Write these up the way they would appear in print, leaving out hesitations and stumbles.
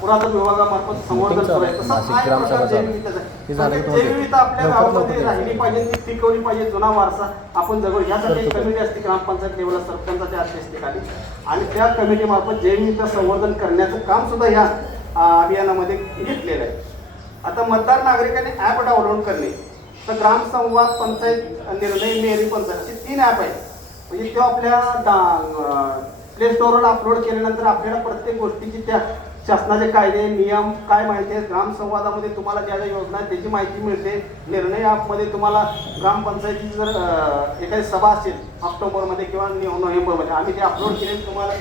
पुरातन विभागामार्फत संवर्धन सुरू आहे. तसंच जैवविविधता आपल्या गावामध्ये राहिली पाहिजे, ती टिकवली पाहिजे, जुना वारसा आपण जगू. यासाठी एक कमिटी असते ग्रामपंचायत लेवलला सरपंचाच्या अध्यक्षतेखाली, आणि त्या कमिटीमार्फत जैवविविधता संवर्धन करण्याचं काम सुद्धा या अभियानामध्ये घेतलेलं आहे. आता मतदार नागरिकांनी ॲप डाउनलोड करणे, तर ग्रामसंवाद, पंचायत निर्णय, मेरी पंचायत असे 3 ॲप आहेत. म्हणजे ते आपल्या प्ले स्टोअरवर अपलोड केल्यानंतर आपल्याला प्रत्येक गोष्टीची, त्या शासनाचे कायदे नियम काय माहिती आहेत, ग्रामसंवादामध्ये तुम्हाला ज्या ज्या योजना आहेत त्याची माहिती मिळते. निर्णय ॲपमध्ये तुम्हाला ग्रामपंचायतीची जर एखादी सभा असेल ऑक्टोबरमध्ये किंवा नोव्हेंबरमध्ये, आम्ही ते अपलोड केले तुम्हाला.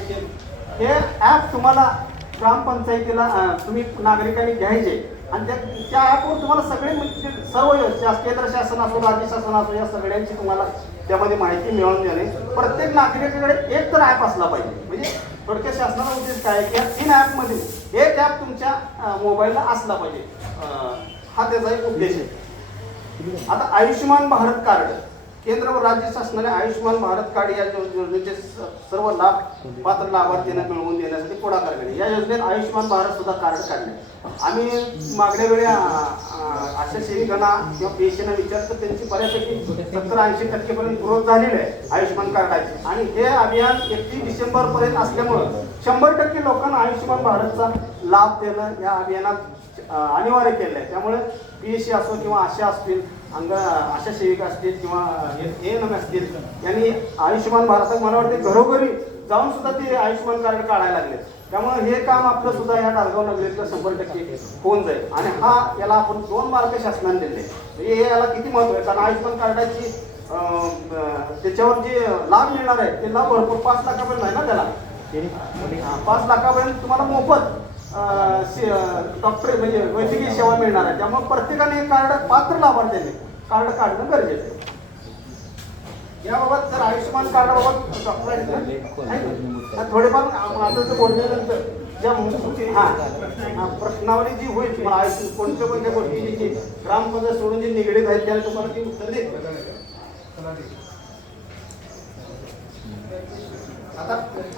हे ॲप तुम्हाला ग्रामपंचायतीला तुम्ही नागरिकांनी घ्यायचे, आणि त्या ॲपवर तुम्हाला सगळे म्हणजे सर्व केंद्र शासन असो, राज्य शासन असो, या सगळ्यांची तुम्हाला त्यामध्ये माहिती मिळवून देणे. प्रत्येक नागरिकाकडे एक तर ॲप असला पाहिजे. म्हणजे थोडक्यात शासनाचा उद्देश काय आहे की या 3 ॲपमध्ये एक ॲप तुमच्या मोबाईलला असला पाहिजे, हा त्याचा एक उद्देश आहे. आता आयुष्यमान भारत कार्ड, केंद्र व राज्य शासनाने आयुष्यमान भारत कार्ड या योजनेचे सर्व लाभ पात्र लाभार्थींना मिळवून देण्यासाठी पुढाकार घेणे. या योजनेत आयुष्यमान भारत सुद्धा कार्ड काढले. आम्ही मागल्या वेळी अशा सेविकांना किंवा पेशंटना विचारतो, त्यांची बऱ्यापैकी 70-80% पर्यंत ग्रोथ झालेली आहे आयुष्यमान कार्डाची. आणि हे अभियान 31 डिसेंबरपर्यंत असल्यामुळं 100% लोकांना आयुष्यमान भारतचा लाभ देणं या अभियानात अनिवार्य केलं आहे. त्यामुळे PSC असो किंवा आशा असतील, आशा सेविका असतील किंवा ANM असतील, यांनी आयुष्यमान भारत मला वाटते घरोघरी जाऊन सुद्धा ते आयुष्यमान कार्ड काढायला लागले. त्यामुळे हे काम आपलं सुद्धा या डाळगाव नगरीतलं 100% होऊन जाईल. आणि याला आपण 2 मार्क शासनाने दिले. हे याला किती महत्व आहे, कारण आयुष्यमान कार्डाची त्याच्यावर जे लाभ मिळणार आहे ते लाभ भरपूर 5 लाखापर्यंत आहे ना. त्याला 5 लाखापर्यंत तुम्हाला मोफत डॉक्टर म्हणजे वैद्यकीय सेवा मिळणार आहे. त्यामुळे प्रत्येकाने हे कार्ड, पात्र लाभार्थ्यांनी कार्ड काढणं गरजेचं आहे. याबाबत जर आयुष्यमान कार्डाबाबत डॉक्टर थोडेफार माझं बोलल्यानंतर ज्या प्रश्नावली जी होईल तुम्हाला कोणत्या कोणत्या गोष्टी जी ग्रामपंचायत सोडून जे निगडीत आहेत त्याला तुम्हाला ती उत्तर देईल. आता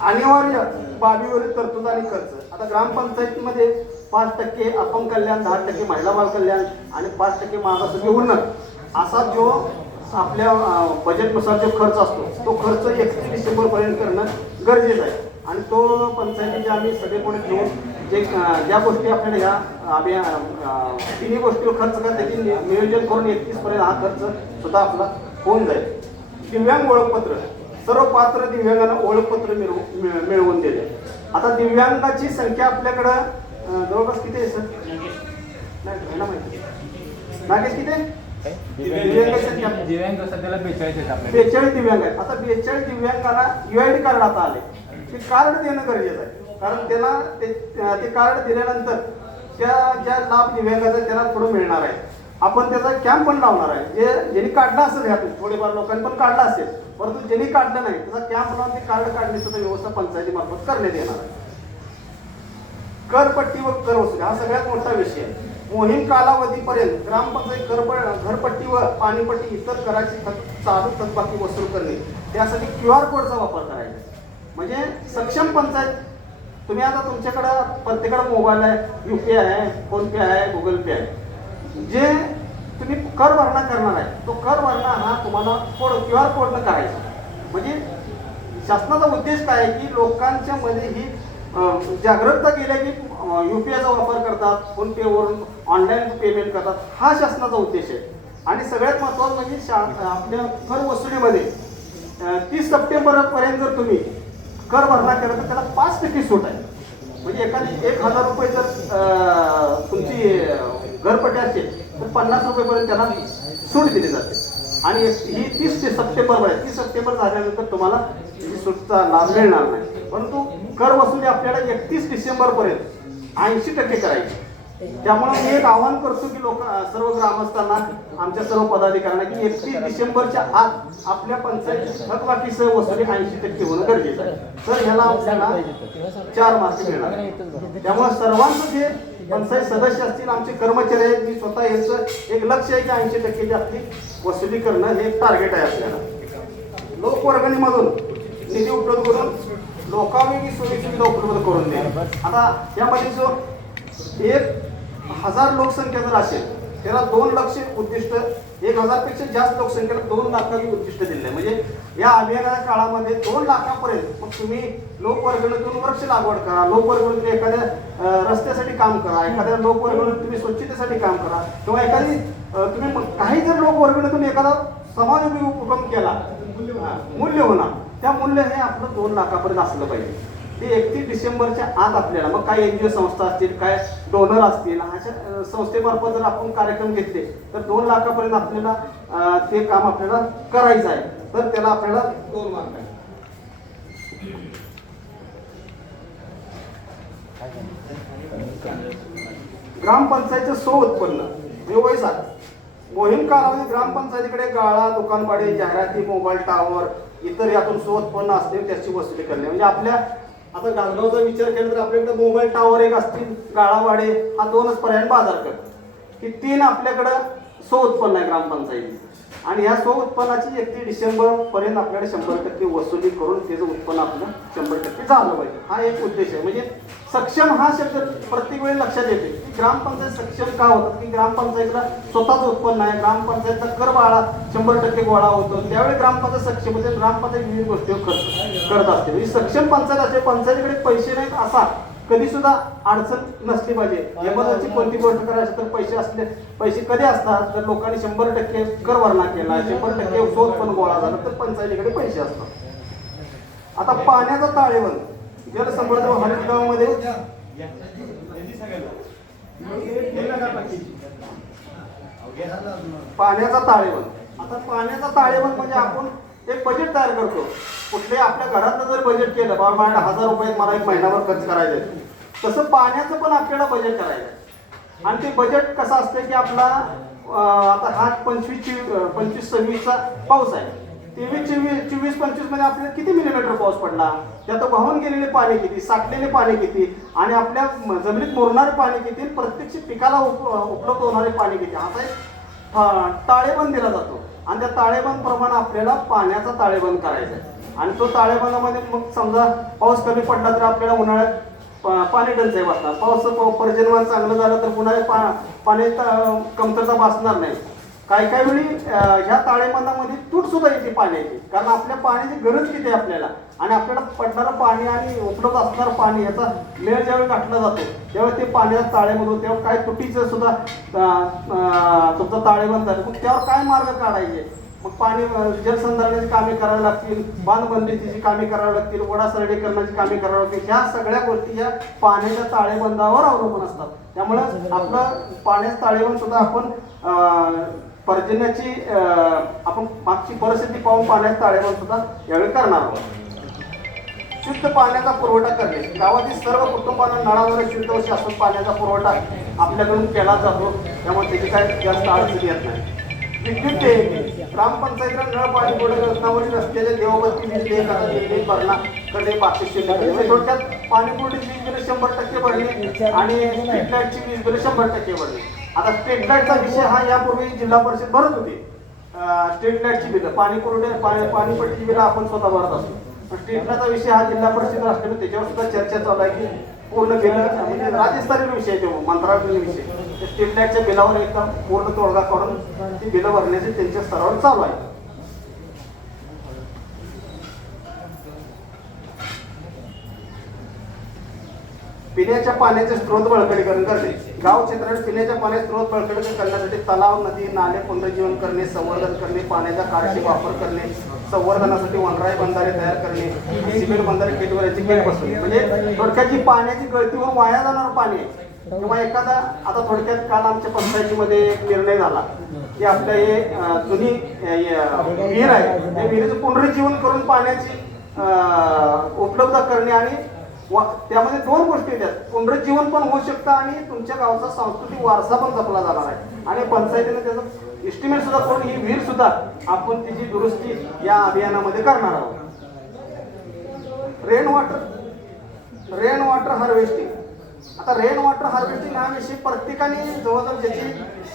अनिवार्य बाबीवरील तरतूद आणि खर्च. आता ग्रामपंचायतीमध्ये 5% अपंग कल्याण, 10% महिला बाल कल्याण आणि 5% मागासवर्गीय उन्नत असा जो आपल्या बजेटनुसार जो खर्च असतो तो खर्च 31 डिसेंबरपर्यंत करणं गरजेचं आहे. आणि तो पंचायतीचे आम्ही सगळे कोणी घेऊन ज्या गोष्टी आपल्याला ह्या तिन्ही गोष्टीवर खर्च करा त्याची नियोजन करून 31 पर्यंत हा खर्च सुद्धा आपला होऊन जाईल. दिव्यांग ओळखपत्र, सर्व पात्र दिव्यांगांना ओळखपत्र मिळवून दिले. आता दिव्यांगाची संख्या आपल्याकडं जवळपास किती आहे सर? नाही माहिती नागेश किती आहे? दिव्यांग सध्याला 42 दिव्यांग आहेत. आता 42 दिव्यांगांना UID कार्ड आता आले. ते कार्ड देणं गरजेचं आहे, कारण त्याला ते कार्ड दिल्यानंतर ज्या लाभ दिव्यांगाचा त्याला थोडं मिळणार आहे. आपण त्याचा कॅम्प पण लावणार आहे. ज्यांनी काढला असेल ह्यातून थोडेफार लोकांनी पण काढला असेल, परंतु ज्यांनी काढलं नाही त्याचा कॅम्प लावून ते कार्ड काढण्याची व्यवस्था पंचायतीमार्फत करण्यात येणार आहे. करपट्टी व कर वसुली हा सगळ्यात मोठा विषय आहे. मोहीम कालावधीपर्यंत ग्रामपंचायत घरपट्टी व पाणीपट्टी इतर कराची चालू थकबाकी वसूल करणे, त्यासाठी QR कोडचा वापर करायचा. म्हणजे सक्षम पंचायत. तुम्ही आता तुमच्याकडं प्रत्येकाकडे मोबाईल आहे, UPI आहे, फोनपे आहे, गुगल पे आहे. जे तुम्ही कर भरणा करणार आहे तो कर भरणा हा तुम्हाला QR कोडनं करायचा. म्हणजे शासनाचा उद्देश काय आहे की लोकांच्या मध्ये ही जागरूकता केल्या की UPIचा वापर करतात, फोनपेवरून ऑनलाईन पेमेंट करतात, हा शासनाचा उद्देश आहे. आणि सगळ्यात महत्त्वाचं म्हणजे आपल्या कर वसुलीमध्ये 30 सप्टेंबरपर्यंत जर तुम्ही कर भरणा केला तर त्याला 5% सूट आहे. म्हणजे एखादी 1000 रुपये जर तुमची घरपट्टी असेल तर 50 रुपयेपर्यंत त्याला सूट दिली जाते. आणि ही 30 सप्टेंबर आहे. 30 सप्टेंबर झाल्यानंतर तुम्हाला सूटचा लाभ मिळणार नाही. परंतु कर वसुली आपल्याला 31 डिसेंबरपर्यंत 80% करायची. त्यामुळे मी एक आवाहन करतो की सर्व ग्रामस्थांना, आमच्या सर्व पदाधिकाऱ्यांना की 31 डिसेंबरच्या आत आपल्या पंचायत थकबाकीसह वसुली 80% होणं गरजेचं आहे. तर ह्याला आपल्याला 4 मार्क मिळणार. त्यामुळे सर्वांचं जे पंचायत सदस्य असतील, आमचे कर्मचारी आहेत, मी स्वतः याचं एक लक्ष आहे की 80% आपली वसुली करणं हे टार्गेट आहे आपल्याला. लोकवर्गणीमधून निधी उपलब्ध करून लोकांवेगळी सोयी सुविधा उपलब्ध करून देणे. आता यामध्ये जो 1,000 लोकसंख्या जर असेल त्याला 2 लाख उद्दिष्ट, 1,000 पेक्षा जास्त लोकसंख्येला 2 लाखाची उद्दिष्ट दिले. म्हणजे या अभियानाच्या काळामध्ये 2 लाखापर्यंत मग तुम्ही लोकवर्गणीतून वृक्ष लागवड करा, लोकवर्गणीतून एखाद्या रस्त्यासाठी काम करा, एखाद्या लोकवर्गणीतून तुम्ही स्वच्छतेसाठी काम करा, किंवा एखादी तुम्ही काही जर लोकवर्गणीतून एखादा समाजोपयोगी उपक्रम केला, मूल्य होणार, त्या मूल्य हे आपलं 2 लाखापर्यंत असलं पाहिजे. ते 31 डिसेंबरच्या आत आपल्याला मग काय NGO संस्था असतील, काय डोनर असतील, अशा संस्थेमार्फत जर आपण कार्यक्रम घेतले तर 2 लाखापर्यंत आपल्याला ते काम आपल्याला करायचं आहे. तर त्याला आपल्याला 2 मार्क आहे. ग्रामपंचायतचं स्व-उत्पन्न व्यवसाय मोहीम कालावधी ग्रामपंचायतीकडे गाळा, दुकानपाडे, जाहिराती, मोबाईल टावर, इतर यातून स्व-उत्पन्न असते त्याची वसुली करणे. म्हणजे आपल्या आता गाजगावचा विचार केला तर आपल्याकडे मोबाईल टावर एक असतील, गाळावाडे हा 2च पर्याय, बाजारपेठ ही 3 आपल्याकडं स्व-उत्पन्न आहे ग्रामपंचायती. आणि या स्व-उत्पन्नाची 31 डिसेंबर पर्यंत आपल्याकडे 100% वसुली करून त्याचं उत्पन्न आपलं 100% झालं पाहिजे. हा एक उद्देश आहे. म्हणजे सक्षम हा शब्द प्रत्येक वेळी लक्षात येते की ग्रामपंचायत सक्षम का होतात, की ग्रामपंचायतीला स्वतःच उत्पन्न आहे, ग्रामपंचायतचा कर बाळा 100% गोळा होतो, त्यावेळी ग्रामपंचायत सक्षम होते. ग्रामपंचायत विविध गोष्टीवर खर्च करत असते. म्हणजे सक्षम पंचायत असे, पंचायतीकडे पैसे नाहीत असा कधी सुद्धा अडचण नसली पाहिजे. एमर्जन्सी कोणती गोष्ट करायची तर पैसे असले, पैसे कधी असतात तर लोकांनी 100% कर भरणा केला, 100% उत्पन्न गोळा झाला तर पंचायतीकडे पैसे असतात. आता पाण्याचा ताळेबंद जलसंवर्धन हरितगावामध्ये पाण्याचा ताळेबंद. आता पाण्याचा ताळेबंद म्हणजे आपण एक बजेट तयार करतो. कुठले आपल्या घरातलं जर बजेट केलं, बाबा माझ्या 1000 रुपये मला एक महिनाभर खर्च करायचे, तसं पाण्याचं पण आपल्याला बजेट करायचं. आणि ते बजेट कसं असतं की आपला आता हा 25-26 पाऊस आहे, 23-24-25 मध्ये आपल्याला किती मिलीमीटर पाऊस पडला, त्यात वाहून गेलेले पाणी किती, साठलेले पाणी किती, आणि आपल्या जमिनीत मुरणारे पाणी किती, प्रत्यक्ष पिकाला उपलब्ध होणारे पाणी किती, असा एक ताळेबंद दिला जातो. आणि त्या ताळेबंद प्रमाणे आपल्याला पाण्याचा ताळेबंद करायचा आहे. आणि तो ताळेबंदामध्ये मग समजा पाऊस कमी पडला तर आपल्याला उन्हाळ्यात पाणी टंचाई वाटणार, पाऊस पर्जन्यमान चांगलं झालं तर पुन्हा पाणी कमतरता भासणार नाही. काही वेळी ह्या ताळेबंदामध्ये तूट सुद्धा येते पाण्याची, कारण आपल्या पाण्याची गरज किती आहे आपल्याला, आणि आपल्याला पडणारं पाणी आणि उपलब्ध असणारं पाणी याचा मेळ ज्यावेळी गाठला जातो तेव्हा ते पाण्याचा ताळेबंद होतो. तेव्हा काय तुटीचं सुद्धा तुमचा ताळेबंद आहे, मग त्यावर काय मार्ग काढायचे. मग पाणी जलसंधारणाची कामे करावी लागतील, बांधबंदीची कामे करावी लागतील, ओढा सरळीकरणाची कामे करावी लागतील. ह्या सगळ्या गोष्टी या पाण्याच्या ताळेबंदावर अवलंबून असतात. त्यामुळे आपलं पाण्याचं ताळेबंद सुद्धा आपण पर्जन्याची आपण मागची परिस्थिती पाहून पाण्याचं ताळेबंद सुद्धा यावेळी करणार आहोत. शुद्ध पाण्याचा पुरवठा करणे. गावातील सर्व कुटुंबांना नळाद्वारे शुद्ध व शाश्वत पाण्याचा पुरवठा आपल्याकडून केला जातो, त्यामुळे त्याची काही जास्त अडचण येत नाही. विद्युत देयके. ग्रामपंचायतीला नळ पाणी पुरवठा योजनावरील असलेले देवबत्ती वीज देयकाचा निर्णय भरणा करणे बाकी शिल्लक आहे. थोडक्यात पाणी पुरवठ्याची वीज बिल 100% भरणे आणि स्ट्रीट लाईटची वीज बिल 100% भरणे. आता स्ट्रीट लाईटचा विषय हा यापूर्वी जिल्हा परिषद भरत होती. स्ट्रीट लाईटची बिलं, पाणी पाणीपट्टीची बिलं आपण स्वतः भरत असतो. स्ट्रीट लाईटचा विषय हा जिल्हा परिषद असल्यामुळे त्याच्यावर सुद्धा चर्चा चालू आहे की पूर्ण बिल म्हणजे राज्यस्तरीय विषय तो मंत्रालयीन विषय, स्ट्रीट लाईटच्या बिलावर एकदम पूर्ण तोडगा काढून ती बिलं भरण्याचे त्यांच्या स्तरावर चालू आहे. पिण्याच्या पाण्याचे स्त्रोत बळकटीकरण करणे. गाव क्षेत्रात पिण्याच्या पाण्याचे स्त्रोत बळकटीकरण करण्यासाठी तलाव, नदी, नाले पुनरुज्जीवन करणे, संवर्धन करणे, पाण्याचा कार्यक्षम वापर करणे, संवर्धनासाठी वनराई बंधारे तयार करणे, सिमेंट बंधारे गेटवर याची गेट बसवणे. म्हणजे थोडक्यात जी पाण्याची गळती होऊन वाया जाणार पाणी किंवा एखादा, आता थोडक्यात काल आमच्या पंचायतीमध्ये एक निर्णय झाला की आपल्या हे जुनी विहीर आहे, त्या विहिरीचं पुनरुज्जीवन करून पाण्याची उपलब्ध करणे. आणि त्यामध्ये 2 गोष्टी येतात, पुनरुज्जीवन पण होऊ शकतं आणि तुमच्या गावचा सांस्कृतिक वारसा पण जपला जाणार आहे. आणि पंचायतीने त्याचं एस्टिमेट सुद्धा करून ही विहीर सुद्धा आपण तिची दुरुस्ती या अभियानामध्ये करणार आहोत. Rain water harvesting. आता रेन वॉटर हार्वेस्टिंग हा विषय प्रत्येकाने जवळजवळ ज्याची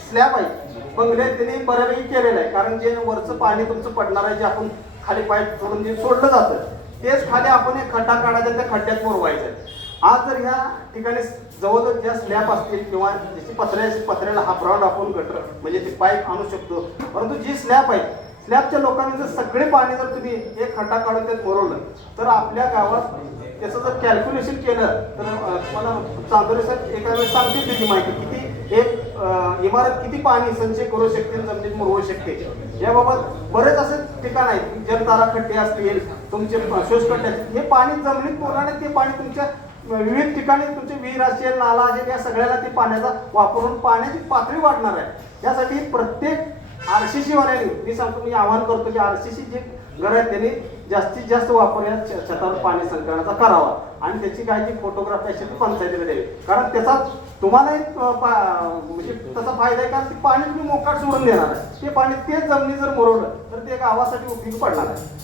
स्लॅब आहे बंगले त्यांनी बऱ्यापैकी केलेलं आहे, कारण जे वरचं पाणी तुमचं पडणार आहे, जे आपण खाली पाईप सोडून जे सोडलं जातं तेच खाली आपण एक खड्डा काढायचा, त्या खड्ड्यात मुरवायचं. आज जर ह्या ठिकाणी जवळजवळ ज्या स्लॅब असतील किंवा जशी पत्र्याला हा ब्रॉड आपण गटर म्हणजे ते पाईप आणू शकतो, परंतु जी स्लॅब आहे स्लॅबच्या लोकांनी जर सगळे पाणी जर तुम्ही एक खड्डा काढून त्यात मुरवलं तर आपल्या गावात त्याचं जर कॅल्क्युलेशन केलं तर तुम्हाला चांदोरे सर एका वेळेस सांगतील त्याची माहिती किती एक इमारत किती पाणी संचय करू शकते, जमिनीत मुरवू शकते. याबाबत बरेच असे ठिकाण आहेत, जलतारा खड्डे असतील, तुमचे शोषखड्डे असतील, हे पाणी जमिनीत मुरणार, ते पाणी तुमच्या विविध ठिकाणी तुमचे विहीर असेल, नाला असेल, या सगळ्याला ते पाण्याचा वापरून पाण्याची पातळी वाढणार आहे. यासाठी प्रत्येक RCC वाल्यांनी मी सांगतो, मी आवाहन करतो की RCC जे घर आहेत त्यांनी जास्तीत जास्त वापर या छतावर पाणी संकलनाचा करावा आणि त्याची काय जी फोटोग्राफी असेल ती पंचायतीला द्यावी. कारण त्याचा तुम्हाला म्हणजे त्याचा फायदा आहे, कारण ते पाणी तुम्ही मोकाट सोडून देणार आहे. ते पाणी तेच जमिनी जर मुरवलं तर ते गावासाठी उपयोगी पडणार आहे.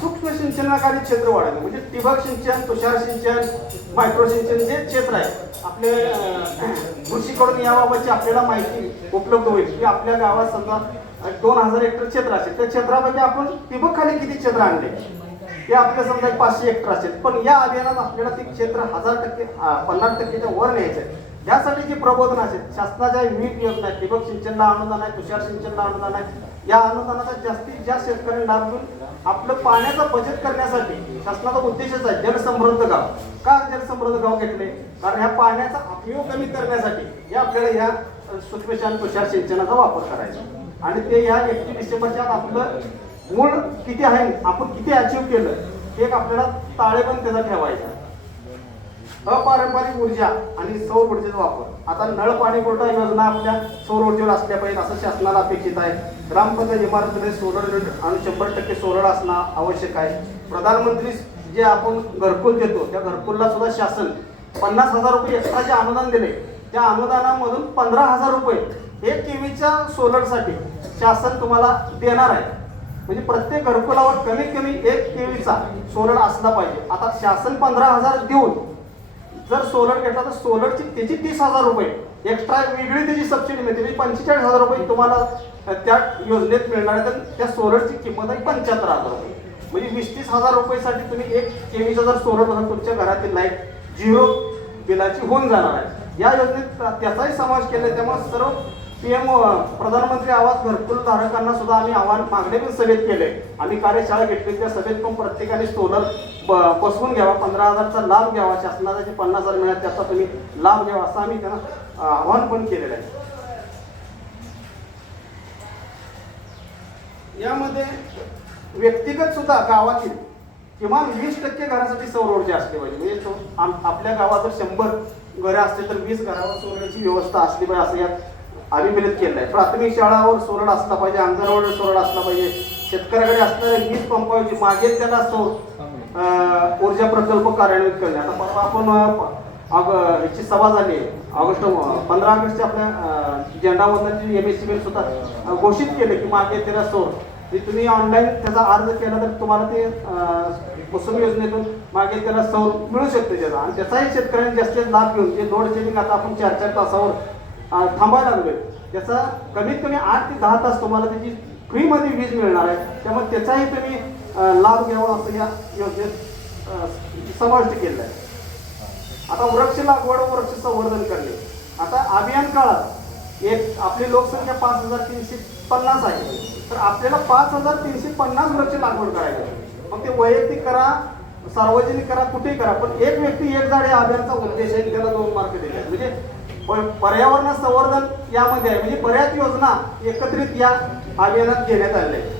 सूक्ष्म सिंचनाकारी क्षेत्र वाढवणे म्हणजे ठिबक सिंचन, तुषार सिंचन, मायक्रो सिंचन जे क्षेत्र आहे आपले कृषीकडून याबाबतची आपल्याला माहिती उपलब्ध होईल की आपल्या गावात समजा 2000 हेक्टर क्षेत्र असेल, त्या क्षेत्रापैकी आपण ठिबक खाली किती क्षेत्र आणले ते आपल्या समजा 500 हेक्टर असेल, पण या अभियानात आपल्याला ते क्षेत्र 1000% 50%च्या वर न्यायचं आहे. यासाठी जे प्रबोधन असेल, शासनाच्या विविध योजना आहेत, ठिबक सिंचनला अनुदान आहे, तुषार सिंचनला अनुदान आहे, या अनुदानाचा जास्तीत जास्त शेतकऱ्यांना लाभ घेऊन आपलं पाण्याचं बचत करण्यासाठी शासनाचा उद्देशच आहे जलसमृद्ध गाव. का जलसमृद्ध गाव घेतले? कारण ह्या पाण्याचा अपयोग कमी करण्यासाठी या आपल्याला ह्या सूक्ष्म तुषार सिंचनाचा वापर करायचा आणि ते ह्या 31 डिसेंबरच्या आत आपलं मूळ किती आहे, आपण किती अचीव केलं हे एक आपल्याला ताळेबंद त्याचा ठेवायचा. अपारंपरिक ऊर्जा आणि सौर ऊर्जेचा वापर. आता नळ पाणी पुरवठा योजना आपल्या सौर ऊर्जेवर असल्या पाहिजे असं शासनाला अपेक्षित आहे. ग्रामपंचायत इमारतीमध्ये सोलर युनिट आणि 100% सोलर असणं आवश्यक आहे. प्रधानमंत्री जे आपण घरकुल देतो त्या घरकुलला सुद्धा शासन 50,000 रुपये एक्स्ट्रा जे अनुदान दिले त्या अनुदानामधून 15,000 रुपये 1 केवीच्या सोलरसाठी शासन तुम्हाला देणार आहे. म्हणजे प्रत्येक घरकुलावर कमीत कमी 1 केवीचा सोलर असला पाहिजे. आता शासन 15,000 देऊन जर सोलर घेतला तर सोलरची त्याची 30,000 रुपये एक्स्ट्रा वेगळी त्याची सबसिडी मिळते. म्हणजे 45,000 रुपये तुम्हाला त्या योजनेत मिळणार आहे. तर त्या सोलरची किंमत आहे 75,000 रुपये. म्हणजे 20-30,000 रुपयेसाठी तुम्ही 1 केवीचा जर सोलर बघा तुमच्या घरातील लाईट 0 बिलाची होऊन जाणार आहे. या योजनेत त्याचाही समावेश केला. त्यामुळे सर्व PM प्रधानमंत्री आवास घरकुल धारकांना सुद्धा आम्ही आव्हान मागणे पण सभेत केले. आम्ही कार्यशाळा घेतली, त्या सभेत पण प्रत्येकाने सोलर बसवून घ्यावा, 15,000चा लाभ घ्यावा, शासनाचा जे 50,000 मिळाले त्याचा तुम्ही लाभ घ्यावा असं आम्ही त्यांना आव्हान पण केलेलं आहे. यामध्ये व्यक्तिगत सुद्धा गावातील किमान 20% घरासाठी सौर ऊर्जा असली पाहिजे. म्हणजे आपल्या गावात जर 100 घरं असतील तर 20 घरावर सोलरची व्यवस्था असली पाहिजे असं यात अभिमिलित केलं आहे. प्राथमिक शाळावर सोलर असला पाहिजे, अंगणवाडीवर सोलर असला पाहिजे. शेतकऱ्याकडे असणारे वीज पंपाची मागेल त्याला सौर ऊर्जा प्रकल्प कार्यान्वित करणे. आता परवा आपण ह्याची सभा झाली आहे 15 ऑगस्टच्या आपल्या झेंडावंदनची MSCB सुद्धा घोषित केले की मागे त्याला सौर तुम्ही ऑनलाईन त्याचा अर्ज केला तर तुम्हाला ते कुसुम योजनेतून मागे त्याला सौर मिळू शकते त्याचा आणि त्याचाही शेतकऱ्यांनी जास्तीत लाभ घेऊन जे लोड शेडिंग आता आपण 4-4 तासावर थांबायला लागलोय त्याचा कमीत कमी 8 ते 10 तास तुम्हाला त्याची फ्रीमध्ये वीज मिळणार आहे. त्यामुळे त्याचाही तुम्ही लाभ घ्यावा असं या योजनेत समाविष्ट केलं आहे. आता वृक्ष लागवड व वृक्ष संवर्धन करणे. आता अभियान काळात एक आपली लोकसंख्या 5,350 आहे तर आपल्याला 5,350 वृक्ष लागवड करायची. मग ते वैयक्तिक करा, सार्वजनिक करा, कुठेही करा, पण एक व्यक्ती एक झाड या अभियानाचा उद्देश आहे. त्याला 2 मार्क दिले. म्हणजे पर्यावरण संवर्धन यामध्ये आहे. म्हणजे बऱ्याच योजना एकत्रित या अभियानात घेण्यात आलेल्या आहेत.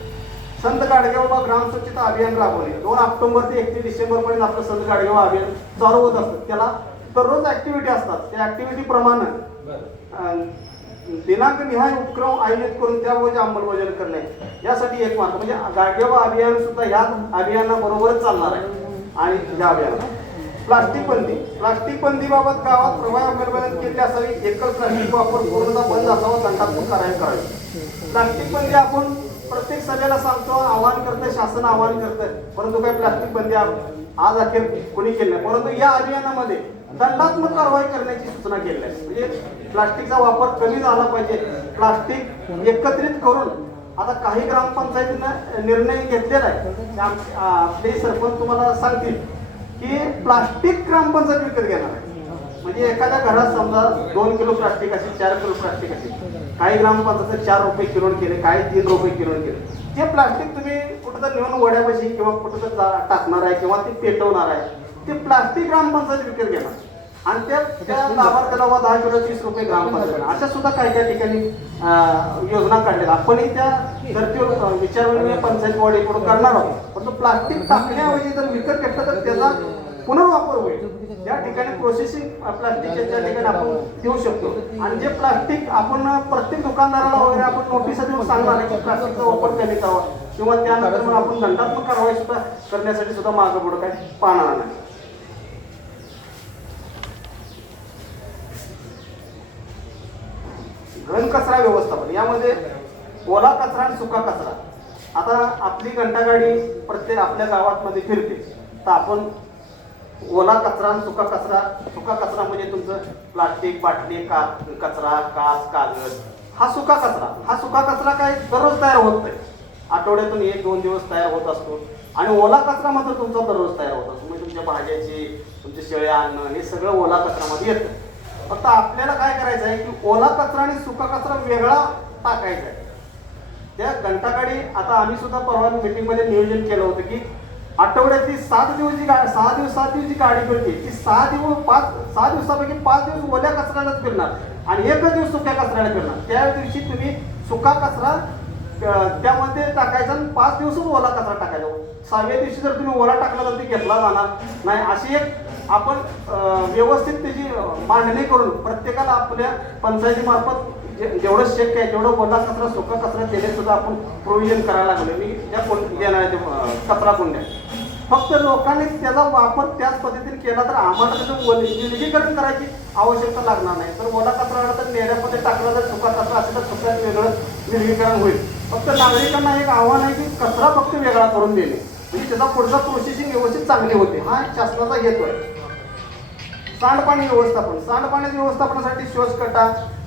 संत गाडगेबाबा ग्राम स्वच्छता अभियान राबवले 2 ऑक्टोबर ते 31 डिसेंबर पर्यंत आपलं संत गाडगेबाबा अभियान चालू होत असतं. त्याला दररोज ऍक्टिव्हिटी असतात. त्या ऍक्टिव्हिटी प्रमाणे दिनांक निहाय उपक्रम आयोजित करून त्यामध्ये अंमलबजावणी करणे यासाठी 1 मार्क. म्हणजे गाडगेबाबा अभियान सुद्धा या अभियानाबरोबरच चालणार आहे. आणि या अभियानात प्लास्टिक बंदीबाबत गावात प्रभावी अंमलबजावणी केली असावी. एकल प्लास्टिक वापर पूर्णतः बंद असावा, दंडात्मक कारवाई करावी. प्लास्टिक बंदी आपण प्रत्येक सभेला सांगतो, आवाहन करतंय, शासन आवाहन करतंय, परंतु काही प्लास्टिक बंदी आज अखेर कोणी केली नाही. परंतु या अभियानामध्ये दंडात्मक कारवाई करण्याची सूचना केली आहे. म्हणजे प्लास्टिकचा वापर कमी झाला पाहिजे. प्लास्टिक एकत्रित करून आता काही ग्रामपंचायतीनं निर्णय घेतलेला आहे, आपले सरपंच तुम्हाला सांगतील की प्लास्टिक ग्रामपंचायत विकत घेणार आहे. म्हणजे एखाद्या घरात समजा 2 किलो प्लास्टिक असेल, 4 किलो प्लास्टिक असेल, काही ग्रामपंचायत 4 रुपये किलो केले, काही 3 रुपये किलो केले. जे प्लास्टिक तुम्ही कुठं तर नेऊन वड्यापाशी किंवा कुठं तर टाकणार आहे किंवा ते पेटवणार आहे, ते प्लास्टिक ग्रामपंचायत विकत घेणार आणि त्या लाभार्थ्याला 10 किलो 30 रुपये ग्रामपंचायत. अशा सुद्धा काही काही ठिकाणी योजना काढल्या. आपणही त्या धर्तीवर विचारविनिमय पंचायत बॉडीकडून करणार आहोत. परंतु प्लास्टिक टाकण्याऐवजी जर विकत घेतलं तर त्याचा पुनर्वापर होईल. ज्या ठिकाणी प्रोसेसिंग प्लास्टिकच्या ज्या ठिकाणी आपण देऊ शकतो आणि जे प्लास्टिक आपण प्रत्येक दुकानदाराला वगैरे आपण नोटीस देऊन सांगणार आहे की प्लास्टिकचा वापर कमी करावा किंवा त्यानंतर मग आपण दंडात्मक कारवाई सुद्धा करण्यासाठी सुद्धा मागं पुढं काय पाहणार नाही. घन कचरा व्यवस्थापन, यामध्ये ओला कचरा आणि सुका कचरा. आता आपली घंटागाडी प्रत्येक आपल्या गावात फिरते, तर आपण ओला कचरा आणि सुका कचरा म्हणजे तुमचं प्लास्टिक, बाटली, कचरा, काच, कागद, हा सुका कचरा काय दररोज तयार होत नाही. आठवड्यातून 1-2 दिवस तयार होत असतो. आणि ओला कचरा मात्र तुमचा दररोज तयार होत असतो. म्हणजे तुमच्या भाज्याची, तुमचे शेळ्या अन्न हे सगळं ओला कचऱ्यामध्ये येतं. फक्त आपल्याला काय करायचं आहे की ओला कचरा आणि सुका कचरा वेगळा टाकायचा आहे. त्या घंटागाडी, आता आम्ही सुद्धा परवा मीटिंगमध्ये नियोजन केलं होतं की आठवड्यातली 7 दिवस जी गाडी फिरते ती 6 दिवसापैकी 5 दिवस ओल्या कचऱ्यालाच फिरणार आणि 1 दिवस सुक्या कचऱ्याला फिरणार. त्या दिवशी तुम्ही सुका कचरा त्यामध्ये टाकायचा आणि 5 दिवसच ओला कचरा टाकायचा. 6व्या दिवशी जर तुम्ही ओला टाकला तर ते घेतला जाणार नाही. अशी एक आपण व्यवस्थित त्याची मांडणी करून प्रत्येकाला आपल्या पंचायतीमार्फत जेवढं शक्य आहे तेवढं ओला कचरा, सुका कचरा त्याने सुद्धा आपण प्रोव्हिजन करायला लागलो. मी त्या देणार आहे कचरा कुंड्या. फक्त लोकांनी त्याचा वापर त्याच पद्धतीने केला तर आम्हाला त्याचं विलगीकरण करायची आवश्यकता लागणार नाही. तर ओला कचरा आला तर नेऱ्यामध्ये टाकला, तर सुका कचरा असेल तर सुक्यात वेगळं विलगीकरण होईल. फक्त नागरिकांना एक आव्हान आहे की कचरा फक्त वेगळा करून देणे, म्हणजे त्याचा पुढचा प्रोसेसिंग व्यवस्थित चांगली होते. हा शासनाचा हेतू आहे. सांडपाणी व्यवस्थापनासाठी शोषखड्डा,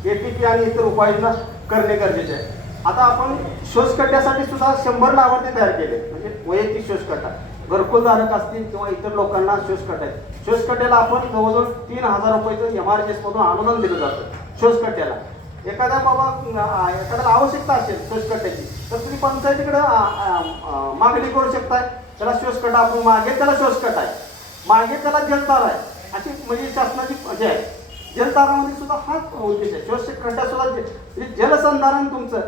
ATP आणि इतर उपाययोजना करणे गरजेचे आहे. आता आपण शोषखड्ड्यासाठी सुद्धा 100 लाभार्थी तयार केले, म्हणजे वैयक्तिक शोषखड्डा, घरकुलधारक असतील किंवा इतर लोकांना शोषखड्डा आहे. शोषखड्ड्याला आपण जवळजवळ 3000 रुपयाचं MRGS मधून अनुदान दिलं जातं. शोषखड्ड्याला एखाद्याला आवश्यकता असेल शोषखड्ड्याची तर तुम्ही पंचायतीकडे मागणी करू शकताय. त्याला शोषखड्डा आपण मागे त्याला शोषखड्डा आहे, मागे त्याला जलतार आहे, अशी म्हणजे शासनाची हे आहे. जलतारामध्ये सुद्धा हाच उद्देश आहे. शोषखड्डा सुद्धा जलसंधारण तुमचं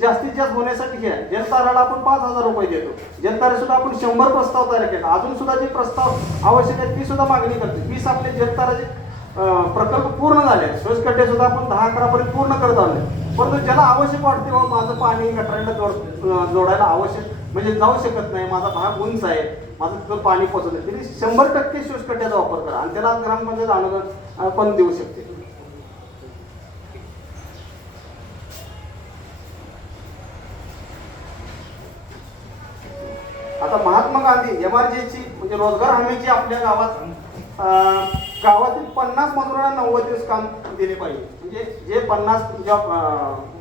जास्तीत जास्त होण्यासाठी हे आहे. जलताराला आपण 5000 रुपये देतो. जलतारा सुद्धा आपण 100 प्रस्ताव तयार केला. अजून सुद्धा जे प्रस्ताव आवश्यक आहेत ती सुद्धा मागणी करते. 20 आपले जलताराचे प्रकल्प पूर्ण झाले. शोषखड्डे सुद्धा आपण 10-11 पर्यंत पूर्ण करत आलो. परंतु ज्याला आवश्यक वाटते बाबा माझं पाणी गटाराला जोडायला आवश्यक म्हणजे जाऊ शकत नाही, माझा भाग उंच आहे, माझं तिथं पाणी पोचत नाही, तरी 100% शोषखड्ड्याचा वापर करा आणि त्याला ग्रामपंचायत अनुदान पण देऊ शकते. आता महात्मा गांधी MRGSची म्हणजे रोजगार हमीची आपल्या गावातील 50 मजुरांना 90 दिवस काम दिले पाहिजे. म्हणजे जे 50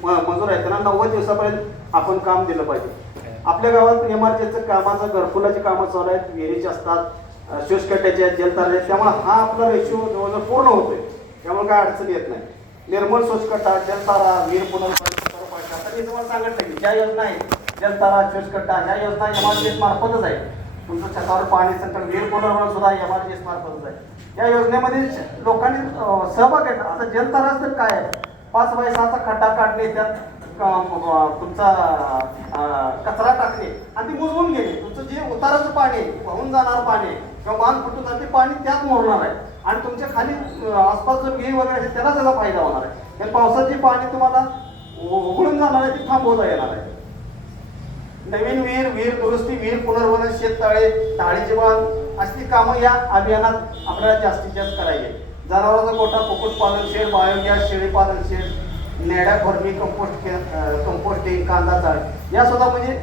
मजूर आहेत त्यांना 90 दिवसापर्यंत आपण काम दिलं पाहिजे. आपल्या गावात MRGSचं कामाचं, घरकुलाची कामं चालू आहेत, विहिरीचे असतात, शोषखड्ड्याचे आहेत, जलतारे आहेत. त्यामुळे हा आपला रेशो जवळजवळ पूर्ण होतोय. त्यामुळे काय अडचण येत नाही. निर्मल शोषखड्डा, जलतारा, विहीर पुनर्वापर, आता मी तुम्हाला सांगितलं की ज्या योजना आहेत जलतारा, शोषखड्डा ह्या योजना MRGS मार्फतच आहे. तुमचं छतावर पाणी संकट, विहीर पुनर्वसन सुद्धा MRGS मार्फतच आहे. या योजनेमध्ये लोकांनी सहभाग घेतला. आता जलतारा तर काय आहे, 5x6चा खड्डा काढणे, त्यात तुमचा कचरा टाकणे आणि ती मुजवून घेणे. तुमचं जे उताराचं पाणी, वाहून जाणार पाणी किंवा मान फुटून जाते पाणी त्यात मोरणार आहे आणि तुमच्या खाली आसपास जो विहीर वगैरे आहे त्याला त्याचा फायदा होणार आहे. कारण पावसाचे पाणी तुम्हाला उघडून जाणार आहे, ती थांबवता येणार आहे. नवीन विहीर दुरुस्ती, विहीर पुनर्वसन, शेततळे, टाळीचे बांध अशी कामं या अभियानात आपल्याला जास्तीत जास्त करायचे. जनावरांचा गोठा, कुक्कुटपालन शेड, बायोगॅस, शेळीपालन शेड, नेड्या फर्मी, कंपोस्टिंग, कांदा चाळ या सुद्धा म्हणजे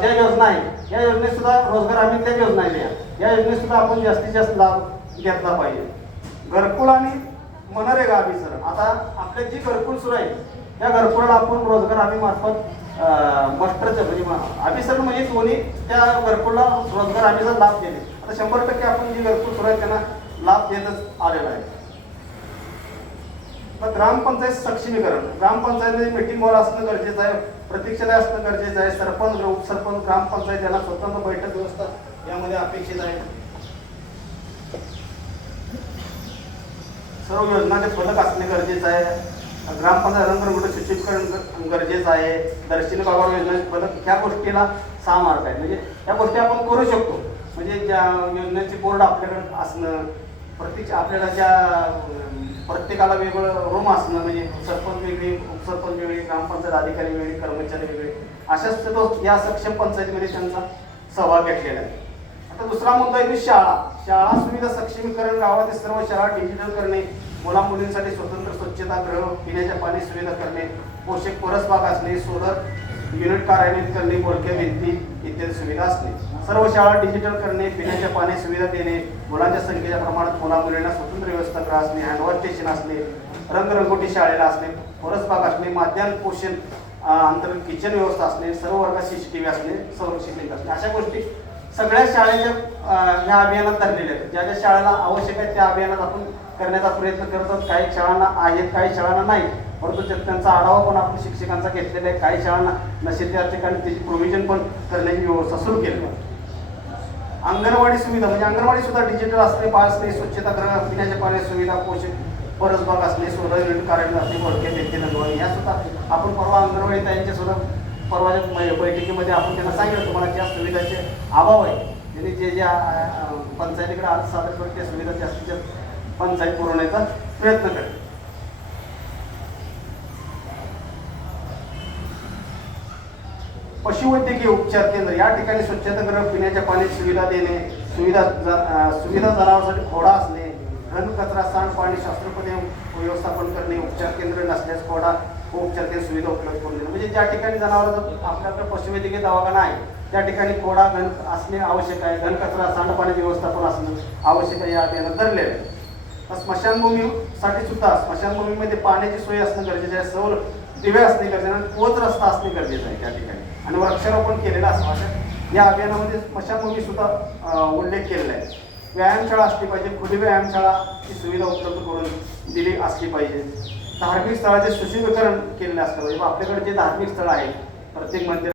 ज्या योजना आहेत या योजनेत सुद्धा रोजगार हमीतल्या योजना आहेत. या योजनेत सुद्धा आपण जास्तीत जास्त लाभ घेतला पाहिजे. घरकुल आणि मनरेगा अभिसरण, आता आपल्या जी घरकुल सुरू आहे त्या घरकुलाला आपण रोजगार हमी मार्फत मस्टरचं म्हणजे अभिसरण म्हणजे दोन्ही त्या घरकुलला रोजगार हमीचा लाभ देणे. आता 100% आपण जी घरकुल सुरू आहे त्यांना लाभ देतच आलेला आहे. मग ग्रामपंचायत सक्षमीकरण, ग्रामपंचायतमध्ये मीटिंग हॉल असणं गरजेचं आहे, प्रतीक्षालय असणं गरजेचं आहे, सरपंच उपसरपंच ग्रामपंचायत यांना स्वतंत्र बैठक व्यवस्था यामध्ये अपेक्षित आहे. सर्व योजनांचे फलक असणे गरजेचं आहे. ग्रामपंचायत रंगरंगोटी सूचितकरण गरजेचं आहे. दर्शनी बाबा योजनेचे फलक ह्या गोष्टीला 6 मार्क आहेत. म्हणजे या गोष्टी आपण करू शकतो. म्हणजे ज्या योजनेचे बोर्ड आपल्याकडे असणं, आपल्याला ज्या प्रत्येकाला वेगळं रूम असणं, म्हणजे सरपंच वेगळी, उपसरपंच वेगळी, ग्रामपंचायत अधिकारी वेगळे, कर्मचारी वेगळे, अशाच तो या सक्षम पंचायतीमध्ये त्यांचा सहभाग घेतलेला आहे. आता दुसरा मुद्दा आहे शाळा सुविधा सक्षमीकरण, गावातील सर्व शाळा डिजिटल करणे, मुला मुलींसाठी स्वतंत्र स्वच्छतागृह, पिण्याच्या पाणी सुविधा करणे, पोषक परसबाग असणे, सोलर युनिट कार्यान्वित करणे, बोलक्या भिंती इत्यादी सुविधा असणे, सर्व शाळा डिजिटल करणे, पिण्याच्या पाणी सुविधा देणे, मुलांच्या संख्येच्या प्रमाणात मुला मुलींना स्वतंत्र व्यवस्थागृह असणे, हँडवॉश स्टेशन असणे, रंगरंगोटी शाळेला असणे, परसबाग असणे, माध्यान्ह पोषण अंतर्गत किचन व्यवस्था असणे, सर्व वर्गात CCTV असणे, संरक्षित असणे, अशा गोष्टी सगळ्या शाळेच्या ह्या अभियानात धरलेल्या आहेत. ज्या ज्या शाळेला आवश्यक आहे त्या अभियानात आपण करण्याचा प्रयत्न करतो. काही शाळांना आहेत, काही शाळांना नाही, परंतु त्यांचा आढावा पण आपण शिक्षकांचा घेतलेला आहे. काही शाळांना नसेल त्या ठिकाणी त्याची प्रोव्हिजन पण करण्याची व्यवस्था सुरू केली. अंगणवाडी सुविधा म्हणजे अंगणवाडी सुद्धा डिजिटल असणे, असणे, स्वच्छतागृह, पिण्याच्या पाण्याची सुविधा, पोषक परसबाग असणे, सोलर युनिट कार्यान्वित असणे, बोलक्या भिंती रंगवणे, या सुद्धा आपण परवा अंगणवाडी त्यांच्या सुद्धा परवाच्या बैठकीमध्ये आपण त्यांना सांगितलं तुम्हाला ज्या सुविधाचे अभाव आहे, त्यांनी ज्या पंचायतीकडे आज सादर करत त्या सुविधा जास्तीत जास्त पंचायत पुरवण्याचा प्रयत्न करेल. पशुवैद्यकीय उपचार केंद्र या ठिकाणी स्वच्छतागृह, पिण्याच्या पाण्याची सुविधा देणे, सुविधा जनावरांसाठी खोडा असणे, घन कचरा, सांडपाणी शास्त्रपणे व्यवस्थापन करणे, उपचार केंद्र नसल्यास खोडा उपचार केंद्र सुविधा उपलब्ध करून देणे. म्हणजे ज्या ठिकाणी जनावरांचा आपल्याकडे पशुवैद्यकीय दवाखाना आहे त्या ठिकाणी खोडा घन असणे आवश्यक आहे, घन कचरा, सांडपाण्याचे व्यवस्थापन असणं आवश्यक आहे, या अभियानात धरले आहे. स्मशानभूमीसाठी सुद्धा स्मशानभूमीमध्ये पाण्याची सोय असणं गरजेचं आहे, सौर दिवे असणे गरजेचं आहे, पोच रस्ता असणे गरजेचं आहे त्या ठिकाणी, आणि वृक्षारोपण केलेलं असं या अभियानामध्ये स्मशानभूमी सुद्धा उल्लेख केलेला आहे. व्यायामशाळा असली पाहिजे, खुली व्यायामशाळाची सुविधा उपलब्ध करून दिली असली पाहिजे. धार्मिक स्थळाचे सुशोभीकरण केलेलं असलं पाहिजे. आपल्याकडे जे धार्मिक स्थळ आहे प्रत्येक मंदिर